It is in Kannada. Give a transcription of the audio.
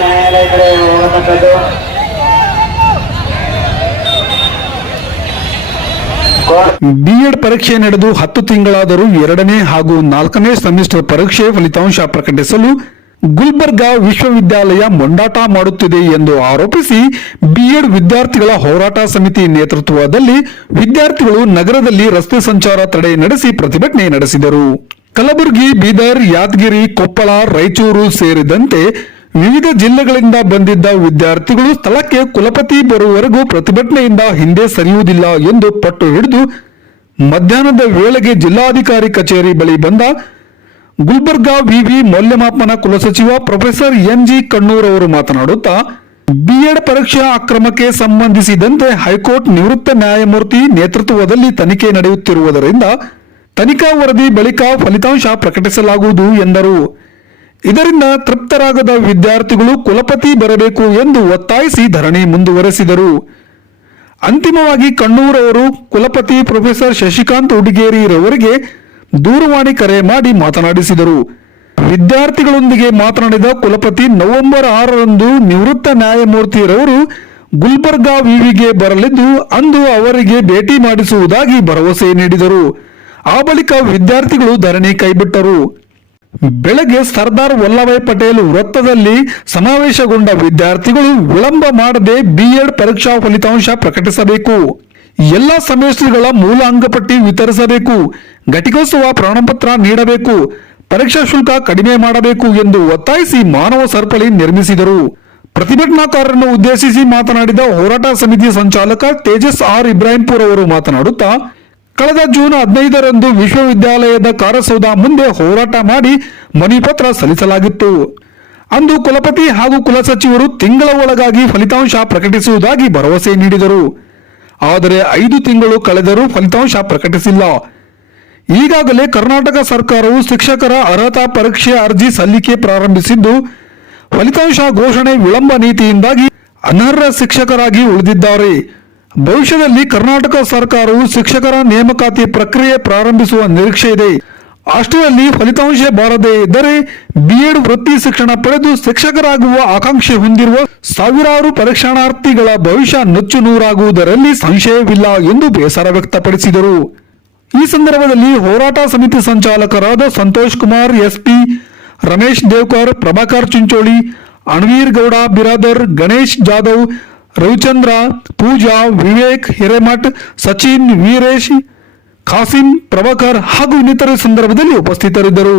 ನ್ಯಾಯಾಲಯ ಕಡೆ ಹೋಗತಕ್ಕದ್ದು. ಬಿಎಡ್ ಪರೀಕ್ಷೆ ನಡೆದು 10 ತಿಂಗಳಾದರೂ 2ನೇ ಹಾಗೂ 4ನೇ ಸೆಮಿಸ್ಟರ್ ಪರೀಕ್ಷೆ ಫಲಿತಾಂಶ ಪ್ರಕಟಿಸಲು ಗುಲ್ಬರ್ಗಾ ವಿಶ್ವವಿದ್ಯಾಲಯ ಮೊಂಡಾಟ ಮಾಡುತ್ತಿದೆ ಎಂದು ಆರೋಪಿಸಿ ಬಿಎಡ್ ವಿದ್ಯಾರ್ಥಿಗಳ ಹೋರಾಟ ಸಮಿತಿ ನೇತೃತ್ವದಲ್ಲಿ ವಿದ್ಯಾರ್ಥಿಗಳು ನಗರದಲ್ಲಿ ರಸ್ತೆ ಸಂಚಾರ ತಡೆ ನಡೆಸಿ ಪ್ರತಿಭಟನೆ ನಡೆಸಿದರು. ಕಲಬುರಗಿ, ಬೀದರ್, ಯಾದಗಿರಿ, ಕೊಪ್ಪಳ, ರಾಯಚೂರು ಸೇರಿದಂತೆ ವಿವಿಧ ಜಿಲ್ಲೆಗಳಿಂದ ಬಂದಿದ್ದ ವಿದ್ಯಾರ್ಥಿಗಳು ಸ್ಥಳಕ್ಕೆ ಕುಲಪತಿ ಬರುವವರೆಗೂ ಪ್ರತಿಭಟನೆಯಿಂದ ಹಿಂದೆ ಸರಿಯುವುದಿಲ್ಲ ಎಂದು ಪಟ್ಟು ಹಿಡಿದು ಮಧ್ಯಾಹ್ನದ ವೇಳೆಗೆ ಜಿಲ್ಲಾಧಿಕಾರಿ ಕಚೇರಿ ಬಳಿ ಬಂದ ಗುಲ್ಬರ್ಗಾ ವಿವಿ ಮೌಲ್ಯಮಾಪನ ಕುಲಸಚಿವ ಪ್ರೊಫೆಸರ್ ಎನ್.ಜಿ. ಕಣ್ಣೂರ್ ಅವರು ಮಾತನಾಡುತ್ತಾ, ಬಿಎಡ್ ಪರೀಕ್ಷಾ ಅಕ್ರಮಕ್ಕೆ ಸಂಬಂಧಿಸಿದಂತೆ ಹೈಕೋರ್ಟ್ ನಿವೃತ್ತ ನ್ಯಾಯಮೂರ್ತಿ ನೇತೃತ್ವದಲ್ಲಿ ತನಿಖೆ ನಡೆಯುತ್ತಿರುವುದರಿಂದ ತನಿಖಾ ವರದಿ ಬಳಿಕ ಫಲಿತಾಂಶ ಪ್ರಕಟಿಸಲಾಗುವುದು ಎಂದರು. ಇದರಿಂದ ತೃಪ್ತರಾಗದ ವಿದ್ಯಾರ್ಥಿಗಳು ಕುಲಪತಿ ಬರಬೇಕು ಎಂದು ಒತ್ತಾಯಿಸಿ ಧರಣಿ ಮುಂದುವರೆಸಿದರು. ಅಂತಿಮವಾಗಿ ಕಣ್ಣೂರ್ ಅವರು ಕುಲಪತಿ ಪ್ರೊಫೆಸರ್ ಶಶಿಕಾಂತ್ ಉಡಿಗೇರಿರವರಿಗೆ ದೂರವಾಣಿ ಕರೆ ಮಾಡಿ ಮಾತನಾಡಿಸಿದರು. ವಿದ್ಯಾರ್ಥಿಗಳೊಂದಿಗೆ ಮಾತನಾಡಿದ ಕುಲಪತಿ ನವೆಂಬರ್ 6ರಂದು ನಿವೃತ್ತ ನ್ಯಾಯಮೂರ್ತಿರವರು ಗುಲ್ಬರ್ಗಾ ವಿವಿಗೆ ಬರಲಿದ್ದು ಅಂದು ಅವರಿಗೆ ಭೇಟಿ ಮಾಡಿಸುವುದಾಗಿ ಭರವಸೆ ನೀಡಿದರು. ಆ ಬಳಿಕ ವಿದ್ಯಾರ್ಥಿಗಳು ಧರಣಿ ಕೈಬಿಟ್ಟರು. ಬೆಳಗ್ಗೆ ಸರ್ದಾರ್ ವಲ್ಲಭಾಯ್ ಪಟೇಲ್ ವೃತ್ತದಲ್ಲಿ ಸಮಾವೇಶಗೊಂಡ ವಿದ್ಯಾರ್ಥಿಗಳು ವಿಳಂಬ ಮಾಡದೆ ಬಿಎಡ್ ಪರೀಕ್ಷಾ ಫಲಿತಾಂಶ ಪ್ರಕಟಿಸಬೇಕು, ಎಲ್ಲ ಸೆಮಿಸ್ಟರ್ಗಳ ಮೂಲ ಅಂಕಪಟ್ಟಿ ವಿತರಿಸಬೇಕು, ಘಟಿಕೋತ್ಸವ ಪ್ರಮಾಣಪತ್ರ ನೀಡಬೇಕು, ಪರೀಕ್ಷಾ ಶುಲ್ಕ ಕಡಿಮೆ ಮಾಡಬೇಕು ಎಂದು ಒತ್ತಾಯಿಸಿ ಮಾನವ ಸರಪಳಿ ನಿರ್ಮಿಸಿದರು. ಪ್ರತಿಭಟನಾಕಾರರನ್ನು ಉದ್ದೇಶಿಸಿ ಮಾತನಾಡಿದ ಹೋರಾಟ ಸಮಿತಿ ಸಂಚಾಲಕ ತೇಜಸ್ ಆರ್ ಇಬ್ರಾಹಿಂಪುರ್ ಅವರು ಮಾತನಾಡುತ್ತಾ, ಕಳೆದ ಜೂನ್ 15ರಂದು ವಿಶ್ವವಿದ್ಯಾಲಯದ ಕಾರ್ಯಸೌಧ ಮುಂದೆ ಹೋರಾಟ ಮಾಡಿ ಮನವಿ ಪತ್ರ ಸಲ್ಲಿಸಲಾಗಿತ್ತು. ಅಂದು ಕುಲಪತಿ ಹಾಗೂ ಕುಲಸಚಿವರು ತಿಂಗಳ ಒಳಗಾಗಿ ಫಲಿತಾಂಶ ಪ್ರಕಟಿಸುವುದಾಗಿ ಭರವಸೆ ನೀಡಿದರು. ಆದರೆ 5 ತಿಂಗಳು ಕಳೆದರೂ ಫಲಿತಾಂಶ ಪ್ರಕಟಿಸಿಲ್ಲ. ಈಗಾಗಲೇ ಕರ್ನಾಟಕ ಸರ್ಕಾರವು ಶಿಕ್ಷಕರ ಅರ್ಹತಾ ಪರೀಕ್ಷೆ ಅರ್ಜಿ ಸಲ್ಲಿಕೆ ಪ್ರಾರಂಭಿಸಿದ್ದು, ಫಲಿತಾಂಶ ಘೋಷಣೆ ವಿಳಂಬ ನೀತಿಯಿಂದಾಗಿ ಅನರ್ಹ ಶಿಕ್ಷಕರಾಗಿ ಉಳಿದಿದ್ದಾರೆ. ಭವಿಷ್ಯದಲ್ಲಿ ಕರ್ನಾಟಕ ಸರ್ಕಾರವು ಶಿಕ್ಷಕರ ನೇಮಕಾತಿ ಪ್ರಕ್ರಿಯೆ ಪ್ರಾರಂಭಿಸುವ ನಿರೀಕ್ಷೆ ಇದೆ. ಅಷ್ಟರಲ್ಲಿ ಫಲಿತಾಂಶ ಬಾರದೇ ಇದ್ದರೆ ಬಿಎಡ್ ವೃತ್ತಿ ಶಿಕ್ಷಣ ಪಡೆದು ಶಿಕ್ಷಕರಾಗುವ ಆಕಾಂಕ್ಷೆ ಹೊಂದಿರುವ ಸಾವಿರಾರು ಪರೀಕ್ಷಾರ್ಥಿಗಳ ಭವಿಷ್ಯ ನುಚ್ಚು ನೂರಾಗುವುದರಲ್ಲಿ ಸಂಶಯವಿಲ್ಲ ಎಂದು ಬೇಸರ ವ್ಯಕ್ತಪಡಿಸಿದರು. ಈ ಸಂದರ್ಭದಲ್ಲಿ ಹೋರಾಟ ಸಮಿತಿ ಸಂಚಾಲಕರಾದ ಸಂತೋಷ್ ಕುಮಾರ್ ಎಸ್ಪಿ, ರಮೇಶ್ ದೇವ್ಕರ್, ಪ್ರಭಾಕರ್ ಚಿಂಚೋಳಿ, ಅಣವೀರ್ ಗೌಡ ಬಿರಾದರ್, ಗಣೇಶ್ ಜಾಧವ್, ರವಿಚಂದ್ರ, ಪೂಜಾ, ವಿವೇಕ್ ಹಿರೇಮಠ್, ಸಚಿನ್, ವೀರೇಶ್, ಖಾಸಿಂ, ಪ್ರಭಾಕರ್ ಹಾಗೂ ಇನ್ನಿತರ ಸಂದರ್ಭದಲ್ಲಿ ಉಪಸ್ಥಿತರಿದ್ದರು.